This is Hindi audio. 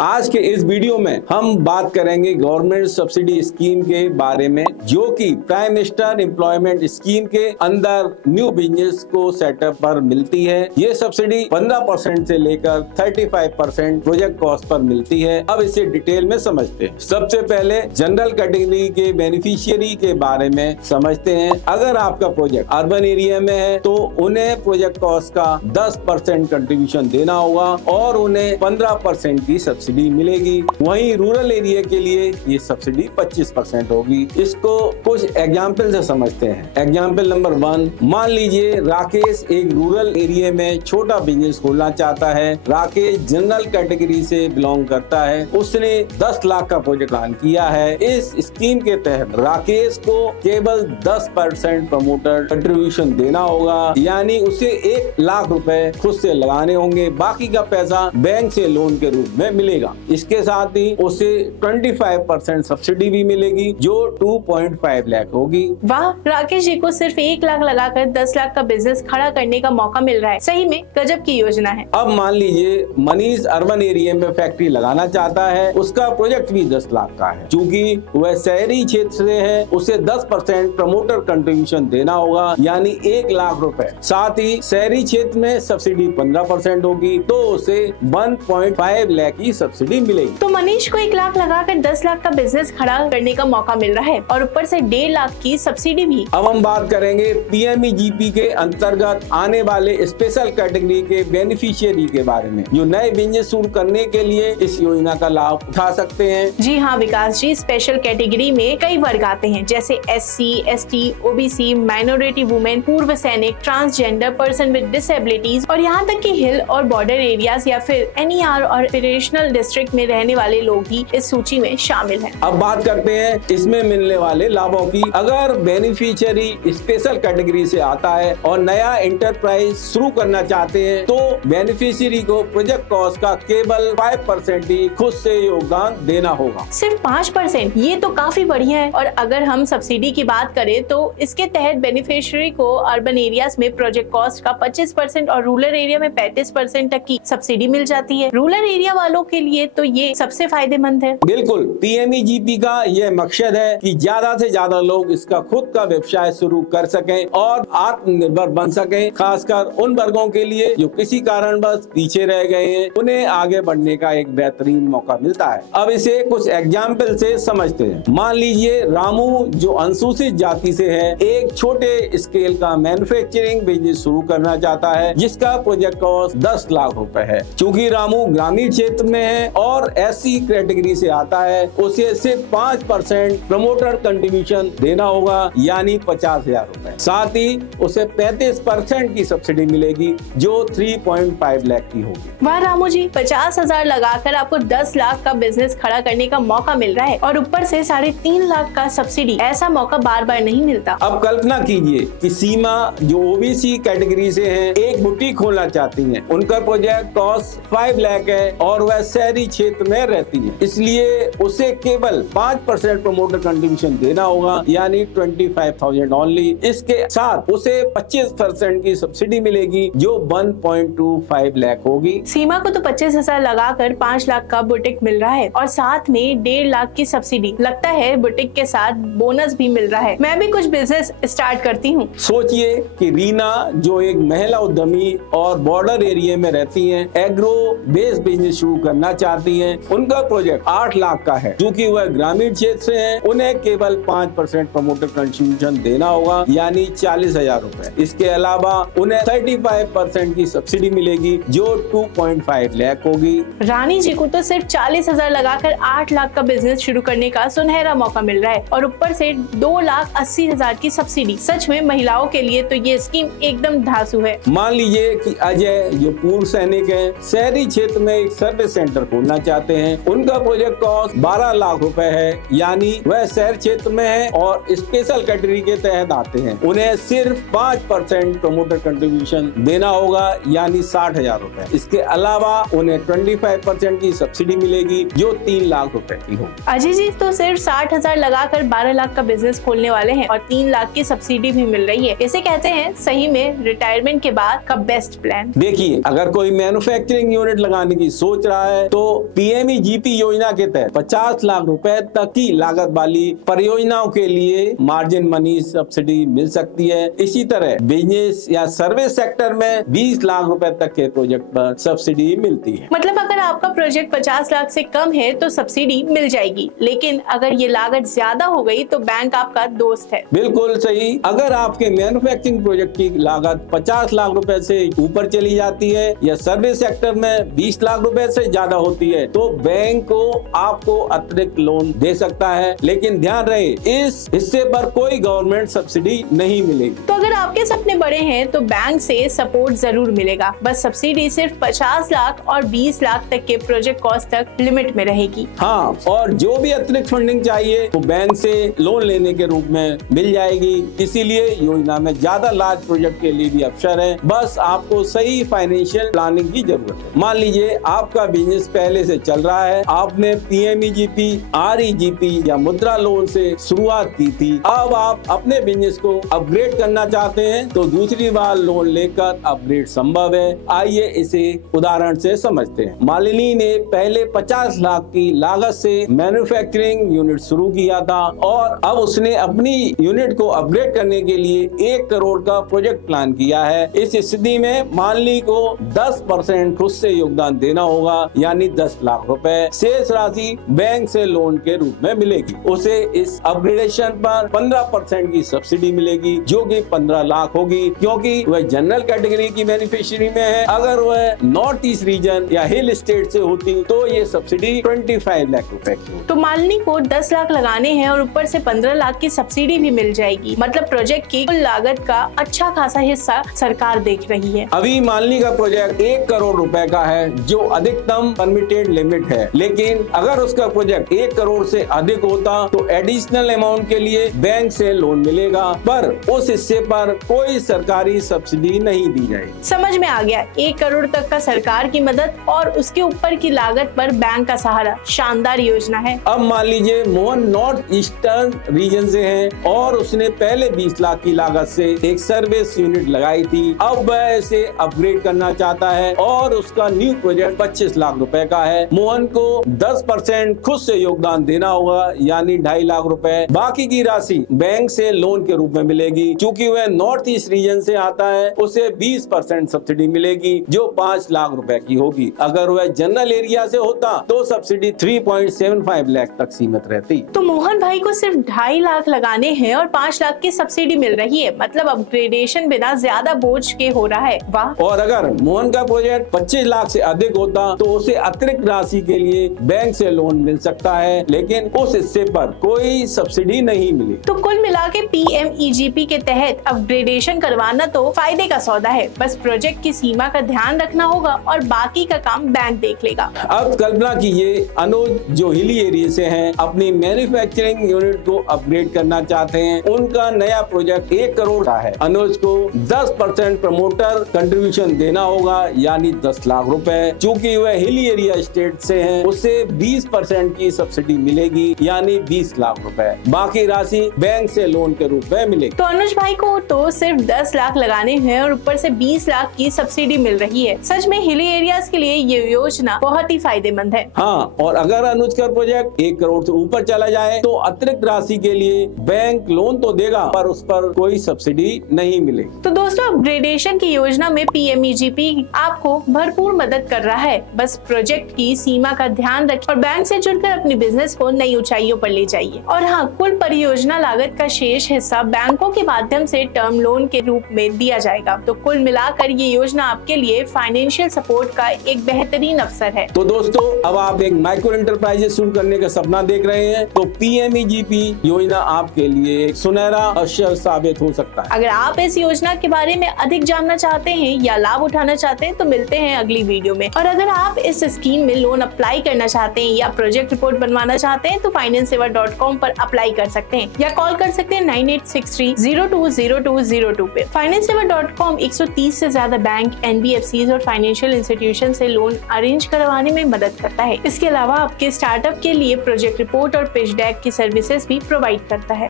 आज के इस वीडियो में हम बात करेंगे गवर्नमेंट सब्सिडी स्कीम के बारे में, जो कि प्राइम मिनिस्टर एम्प्लॉयमेंट स्कीम के अंदर न्यू बिजनेस को सेटअप पर मिलती है। ये सब्सिडी 15% से लेकर 35% प्रोजेक्ट कॉस्ट पर मिलती है। अब इसे डिटेल में समझते हैं। सबसे पहले जनरल कैटेगरी के बेनिफिशियरी के बारे में समझते हैं। अगर आपका प्रोजेक्ट अर्बन एरिया में है तो उन्हें प्रोजेक्ट कॉस्ट का 10% कंट्रीब्यूशन देना होगा और उन्हें 15% की सब्सिडी मिलेगी। वहीं रूरल एरिया के लिए ये सब्सिडी 25% होगी। इसको कुछ एग्जाम्पल से समझते हैं। एग्जाम्पल नंबर 1, मान लीजिए राकेश एक रूरल एरिया में छोटा बिजनेस खोलना चाहता है। राकेश जनरल कैटेगरी से बिलोंग करता है। उसने 10 लाख का प्रोजेक्ट प्लान किया है। इस स्कीम के तहत राकेश को केवल 10% प्रमोटर कंट्रीब्यूशन देना होगा, यानी उसे 1 लाख रुपए खुद से लगाने होंगे। बाकी का पैसा बैंक से लोन के रूप में मिलेगा। इसके साथ ही उसे 25% सब्सिडी भी मिलेगी, जो 2.5 लाख होगी। वाह, राकेश जी को सिर्फ 1 लाख लगाकर 10 लाख का बिजनेस खड़ा करने का मौका मिल रहा है। सही में गजब की योजना है। अब मान लीजिए मनीष अर्बन एरिया में फैक्ट्री लगाना चाहता है। उसका प्रोजेक्ट भी 10 लाख का है। चूँकि वह शहरी क्षेत्र से है, उसे 10% प्रमोटर कंट्रीब्यूशन देना होगा, यानी 1 लाख रुपए। साथ ही शहरी क्षेत्र में सब्सिडी 15% होगी, तो उसे 1.5 लाख की सब्सिडी मिलेगी। तो मनीष को 1 लाख लगाकर 10 लाख का बिजनेस खड़ा करने का मौका मिल रहा है और ऊपर से 1.5 लाख की सब्सिडी भी। अब हम बात करेंगे PMEGP के अंतर्गत आने वाले स्पेशल कैटेगरी के बेनिफिशियरी के बारे में, जो नए बिजनेस शुरू करने के लिए इस योजना का लाभ उठा सकते हैं। जी हाँ विकास जी, स्पेशल कैटेगरी में कई वर्ग आते हैं, जैसे SC, ST, OBC, minority women, पूर्व सैनिक, ट्रांसजेंडर, पर्सन विद डिसेबिलिटीज और यहाँ तक कि हिल और बॉर्डर एरियाज या फिर NER और ऑपरेशनल डिस्ट्रिक्ट में रहने वाले लोग भी इस सूची में शामिल हैं। अब बात करते हैं इसमें मिलने वाले लाभों की। अगर बेनिफिशियरी स्पेशल कैटेगरी से आता है और नया एंटरप्राइज शुरू करना चाहते हैं, तो बेनिफिशियरी को प्रोजेक्ट कॉस्ट का केवल 5% ही खुद से योगदान देना होगा। सिर्फ 5%? ये तो काफी बढ़िया है। और अगर हम सब्सिडी की बात करें तो इसके तहत बेनिफिशियरी को अर्बन एरियाज में प्रोजेक्ट कॉस्ट का 25% और रूरल एरिया में 35% तक की सब्सिडी मिल जाती है। रूरल एरिया वालों के लिए तो ये सबसे फायदेमंद है। बिल्कुल, PMEGP का ये मकसद है कि ज्यादा से ज्यादा लोग इसका खुद का व्यवसाय शुरू कर सकें और आत्मनिर्भर बन सकें। खासकर उन वर्गों के लिए जो किसी कारणवश पीछे रह गए हैं, उन्हें आगे बढ़ने का एक बेहतरीन मौका मिलता है। अब इसे कुछ एग्जाम्पल से समझते हैं। मान लीजिए रामू, जो अनुसूचित जाति से है, एक छोटे स्केल का मैन्युफैक्चरिंग बिजनेस शुरू करना चाहता है, जिसका प्रोजेक्ट कॉस्ट 10 लाख रुपए है। चूँकि रामू ग्रामीण क्षेत्र में है और SC कैटेगरी से आता है, उसे सिर्फ 5% प्रमोटर कंट्रीब्यूशन देना होगा, यानी 50,000 रुपए। साथ ही उसे 35% की सब्सिडी मिलेगी, जो 3.5 लाख की होगी। वाह रामू जी, 50,000 लगाकर आपको 10 लाख का बिजनेस खड़ा करने का मौका मिल रहा है और ऊपर से 3.5 लाख का सब्सिडी। ऐसा मौका बार बार नहीं मिलता। अब कल्पना कीजिए कि सीमा, जो OBC कैटेगरी से है, एक बुटीक खोलना चाहती है। उनका प्रोजेक्ट कॉस्ट 5 लाख है और वह शहरी क्षेत्र में रहती है, इसलिए उसे केवल 5% प्रमोटर कंट्रीब्यूशन देना होगा, यानी 25,000 ओनली। इसके साथ उसे 25% की सब्सिडी मिलेगी, जो 1.25 लाख होगी। सीमा को तो 25,000 लगाकर 5 लाख का बुटीक मिल रहा है और साथ में 1.5 लाख की सब्सिडी। लगता है बुटीक के साथ बोनस भी मिल रहा है। मैं भी कुछ बिजनेस स्टार्ट करती हूँ। सोचिए कि रीना, जो एक महिला उद्यमी और बॉर्डर एरिया में रहती हैं, एग्रो बेस्ड बिजनेस शुरू करना चाहती हैं। उनका प्रोजेक्ट 8 लाख का है। क्योंकि वह ग्रामीण क्षेत्र से है, उन्हें केवल 5% प्रमोटर कंट्रीब्यूशन देना होगा, यानी 40,000 रुपए। इसके अलावा उन्हें 35% की सब्सिडी मिलेगी, जो 2.5 लाख होगी। रानी जी को तो सिर्फ 40,000 लगाकर 8 लाख का बिजनेस शुरू करने का सुनहरा मौका मिल रहा है और ऊपर से 2,80,000 की सब्सिडी। सच में महिलाओं के लिए तो ये स्कीम एकदम धांसू है। मान लीजिए कि अजय, जो पूर्व सैनिक है, शहरी क्षेत्र में एक सर्विस सेंटर खोलना चाहते हैं। उनका प्रोजेक्ट कॉस्ट 12 लाख रुपए है, यानी वह शहर क्षेत्र में है और स्पेशल कैटेगरी के तहत आते हैं। उन्हें सिर्फ 5% प्रमोटर कंट्रीब्यूशन देना होगा, यानी 60,000 रुपए। इसके अलावा उन्हें 25% की सब्सिडी मिलेगी, जो 3 लाख रुपए की होगी। अजय जी तो सिर्फ 60,000 लगाकर 12 लाख का बिजनेस खोलने वाले हैं और 3 लाख की सब्सिडी भी मिल रही है। इसे कहते हैं सही में रिटायरमेंट के बाद का बेस्ट प्लान। देखिए, अगर कोई मैन्युफैक्चरिंग यूनिट लगाने की सोच रहा है तो PMEGP योजना के तहत 50 लाख रुपए तक की लागत वाली परियोजनाओं के लिए मार्जिन मनी सब्सिडी मिल सकती है। इसी तरह बिजनेस या सर्विस सेक्टर में 20 लाख रुपए तक के प्रोजेक्ट पर सब्सिडी मिलती है। मतलब अगर आपका प्रोजेक्ट 50 लाख से कम है तो सब्सिडी मिल जाएगी, लेकिन अगर ये लागत ज्यादा हो गई तो बैंक आपका दोस्त है। बिल्कुल सही। अगर आपके मैन्युफैक्चरिंग प्रोजेक्ट की लागत 50 लाख रुपए से ऊपर चली जाती है या सर्विस सेक्टर में 20 लाख रुपए से ज्यादा होती है तो बैंक को आपको अतिरिक्त लोन दे सकता है, लेकिन ध्यान रहे इस हिस्से पर कोई गवर्नमेंट सब्सिडी नहीं मिलेगी। तो अगर आपके सपने बड़े हैं तो बैंक से सपोर्ट जरूर मिलेगा, बस सब्सिडी सिर्फ 50 लाख और 20 लाख तक के प्रोजेक्ट कॉस्ट तक लिमिट में रहेगी। हाँ, और जो भी अतिरिक्त फंडिंग चाहिए तो बैंक से लोन लेने के रूप में मिल जाएगी। इसीलिए योजना में ज्यादा लार्ज प्रोजेक्ट के लिए भी अवसर है, बस आपको सही फाइनेंशियल प्लानिंग की जरूरत है। मान लीजिए आपका बिजनेस पहले से चल रहा है, आपने PMEGP, REGP या मुद्रा लोन से शुरुआत की थी, अब आप अपने बिजनेस को अपग्रेड करना चाहते हैं तो दूसरी बार लोन लेकर अपग्रेड संभव है। आइए इसे उदाहरण से समझते हैं। मालिनी ने पहले 50 लाख की लागत से मैन्युफैक्चरिंग यूनिट शुरू किया था और अब उसने अपनी यूनिट को अपग्रेड करने के लिए 1 करोड़ का प्रोजेक्ट प्लान किया है। इस स्थिति में मालिनी को 10% खुद से योगदान देना होगा, यानी 10 लाख रुपए। शेष राशि बैंक से लोन के रूप में मिलेगी। उसे इस अपग्रेडेशन पर 15% की सब्सिडी मिलेगी, जो कि 15 लाख होगी, क्योंकि वह जनरल कैटेगरी की बेनिफिशियरी में है। अगर वह नॉर्थ ईस्ट रीजन या हिल स्टेट से होती तो ये सब्सिडी 25 लाख रुपए की। तो मालिनी को 10 लाख लगाने हैं और ऊपर से 15 लाख की सब्सिडी भी मिल जाएगी। मतलब प्रोजेक्ट की कुल लागत का अच्छा खासा हिस्सा सरकार देख रही है। अभी मालिनी का प्रोजेक्ट 1 करोड़ रुपए का है, जो अधिकतम परमिटेड लिमिट है, लेकिन अगर उसका प्रोजेक्ट 1 करोड़ से अधिक होता तो एडिशनल अमाउंट के लिए बैंक से लोन मिलेगा, पर उस हिस्से पर कोई सरकारी सब्सिडी नहीं दी जाएगी। समझ में आ गया, 1 करोड़ तक का सरकार की मदद और उसके ऊपर की लागत पर बैंक का सहारा। शानदार योजना है। अब मान लीजिए मोहन नॉर्थ ईस्टर्न रीजन से है और उसने पहले 20 लाख की लागत से एक सर्विस यूनिट लगाई थी। अब वह इसे अपग्रेड करना चाहता है और उसका न्यू प्रोजेक्ट 25 लाख रुपए का है। मोहन को 10% खुद से योगदान देना होगा, यानी 2.5 लाख रुपए। बाकी की राशि बैंक से लोन के रूप में मिलेगी। चूँकि वह नॉर्थ ईस्ट रीजन से आता है, उसे 20% सब्सिडी मिलेगी, जो 5 लाख रुपए की होगी। अगर वह जनरल एरिया से होता तो सब्सिडी 3.75 लाख तक सीमित रहती। तो मोहन भाई को सिर्फ 2.5 लाख लगाने हैं और 5 लाख की सब्सिडी मिल रही है। मतलब अपग्रेडेशन बिना ज्यादा बोझ के हो रहा है। वाह। और अगर मोहन का प्रोजेक्ट 25 लाख से अधिक होता तो उसे अतिरिक्त राशि के लिए बैंक से लोन मिल सकता है, लेकिन उस हिस्से पर कोई सब्सिडी नहीं मिली। तो कुल मिला के PMEGP के तहत अपग्रेडेशन करवाना तो फायदे का सौदा है। बस प्रोजेक्ट की सीमा का ध्यान रखना होगा और बाकी का काम बैंक देख लेगा। अब कल्पना कीजिए अनुज जो हिली एरिया से हैं, अपनी मैन्युफैक्चरिंग यूनिट को अपग्रेड करना चाहते हैं। उनका नया प्रोजेक्ट 1 करोड़ का है। अनुज को 10% प्रमोटर कंट्रीब्यूशन देना होगा, यानी 10 लाख रुपए। चूँकि वह हिली एरिया स्टेट से है, उसे 20% की सब्सिडी मिलेगी, यानी 20 लाख रुपए। बाकी राशि बैंक से लोन के रूप में मिलेगी। तो अनुज भाई को तो सिर्फ 10 लाख लगाने हैं और ऊपर से 20 लाख की सब्सिडी मिल रही है। सच में हिली एरियाज के लिए ये योजना बहुत ही फायदेमंद है। हाँ, और अगर अनुज का प्रोजेक्ट 1 करोड़ से ऊपर चला जाए तो अतिरिक्त राशि के लिए बैंक लोन तो देगा, पर उस पर कोई सब्सिडी नहीं मिलेगी। तो दोस्तों, अपग्रेडेशन की योजना में PMEGP आपको भरपूर मदद कर रहा है। बस प्रोजेक्ट की सीमा का ध्यान रखें और बैंक से जुड़कर अपने बिजनेस को नई ऊंचाइयों पर ले जाइए। और हाँ, कुल परियोजना लागत का शेष हिस्सा बैंकों के माध्यम से टर्म लोन के रूप में दिया जाएगा। तो कुल मिलाकर ये योजना आपके लिए फाइनेंशियल सपोर्ट का एक बेहतरीन अवसर है। तो दोस्तों, अब आप एक माइक्रो एंटरप्राइजेस शुरू करने का सपना देख रहे हैं तो PMEGP योजना आपके लिए एक सुनहरा अवसर साबित हो सकता है। अगर आप इस योजना के बारे में अधिक जानना चाहते हैं या लाभ उठाना चाहते हैं तो मिलते हैं अगली वीडियो में। और अगर आप इस स्कीम में लोन अप्लाई करना चाहते हैं या प्रोजेक्ट रिपोर्ट बनवाना चाहते हैं तो FinanceSeva.com पर अप्लाई कर सकते हैं या कॉल कर सकते हैं 9863020202 पे। FinanceSeva.com 130 से ज्यादा बैंक, NBFCs और फाइनेंशियल इंस्टीट्यूशन से लोन अरेंज करवाने में मदद करता है। इसके अलावा आपके स्टार्टअप के लिए प्रोजेक्ट रिपोर्ट और पिच डेक की सर्विसेज भी प्रोवाइड करता है।